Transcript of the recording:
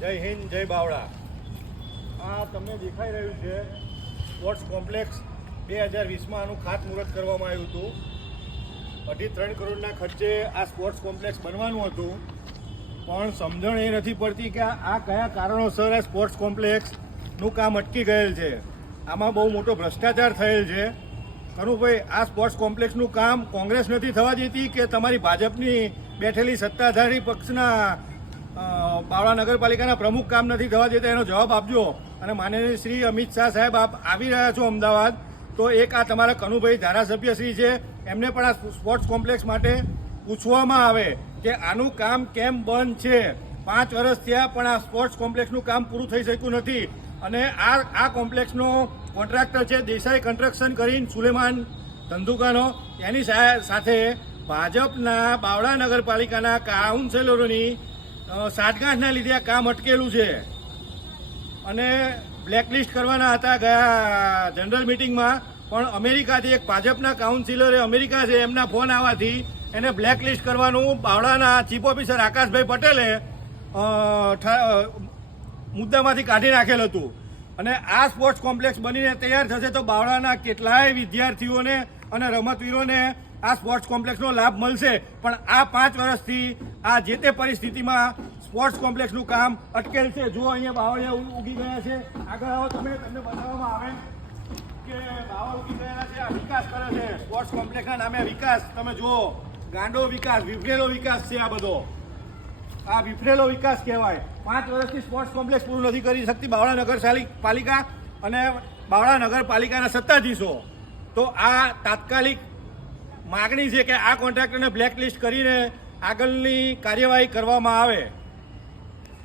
જય હિન્દ, જય બાવળા. આ તમને દેખાઈ રહ્યું છે, સ્પોર્ટ્સ કોમ્પ્લેક્સ બે હજાર વીસમાં આનું ખાતમુહૂર્ત કરવામાં આવ્યું હતું. અઢી ત્રણ કરોડના ખર્ચે આ સ્પોર્ટ્સ કોમ્પ્લેક્સ બનવાનું હતું. પણ સમજણ એ નથી પડતી કે આ કયા કારણોસર આ સ્પોર્ટ્સ કોમ્પ્લેક્સનું કામ અટકી ગયેલ છે. આમાં બહુ મોટો ભ્રષ્ટાચાર થયેલ છે. કનુભાઈ, આ સ્પોર્ટ્સ કોમ્પ્લેક્સનું કામ કોંગ્રેસ નથી થવા દેતી કે તમારી ભાજપની બેઠેલી સત્તાધારી પક્ષના બાવળા નગરપાલિકાના પ્રમુખ કામ નથી થવા દેતા, એનો જવાબ આપજો. અને માનનીય શ્રી અમિત શાહ સાહેબ, આપ આવી રહ્યા છો અમદાવાદ. તો એક આ તમારા કનુભાઈ ધારાસભ્ય શ્રી છે, એમને પણ આ સ્પોર્ટ્સ કોમ્પ્લેક્સ માટે પૂછવામાં આવે કે આનું કામ કેમ બંધ છે? પાંચ વર્ષ થયા, પણ આ સ્પોર્ટ્સ કોમ્પ્લેક્સનું કામ પૂરું થઈ શક્યું નથી. અને આ આ કોમ્પ્લેક્સનો કોન્ટ્રાક્ટર છે, દેસાઈ કન્સ્ટ્રક્શન કરીને સુલેમાન ધંધુકાનો. એની સાથે ભાજપના બાવળા નગરપાલિકાના કાઉન્સિલરોની સાઠગાંઠના લીધે આ કામ અટકેલું છે. અને બ્લેકલિસ્ટ કરવાના હતા ગયા જનરલ મિટિંગમાં પણ અમેરિકાથી એક ભાજપના કાઉન્સિલરે અમેરિકા છે, એમના ફોન આવવાથી એને બ્લેકલિસ્ટ કરવાનું બાવળાના ચીફ ઓફિસર આકાશભાઈ પટેલે મુદ્દામાંથી કાઢી નાખેલ હતું. અને આ સ્પોર્ટ્સ કોમ્પ્લેક્સ બનીને તૈયાર થશે તો બાવળાના કેટલાય વિદ્યાર્થીઓને અને રમતવીરોને આ સ્પોર્ટ્સ કોમ્પ્લેક્સનો લાભ મળશે. પણ આ પાંચ વર્ષથી આ જે તે પરિસ્થિતિમાં સ્પોર્ટ્સ કોમ્પ્લેક્સનું કામ અટકેલ છે. જો અહીંયા બાવળિયા ઉગી ગયા છે. આગળ આવો તમે તમને બતાવવામાં આવે કે બાવળ ઉગી ગયા છે. આ વિકાસ કરે છે. સ્પોર્ટ્સ કોમ્પ્લેક્સના નામે વિકાસ. તમે જુઓ, ગાંડો વિકાસ, વિફરેલો વિકાસ છે આ બધો. આ વિફરેલો વિકાસ કહેવાય. પાંચ વર્ષથી સ્પોર્ટ્સ કોમ્પ્લેક્સ પૂરું નથી કરી શકતી બાવળા નગર પાલિકા અને બાવળા નગરપાલિકાના સત્તાધીશો. તો આ તાત્કાલિક માગણી છે કે આ કોન્ટ્રાક્ટરને બ્લેકલિસ્ટ કરીને આગળની કાર્યવાહી કરવામાં આવે.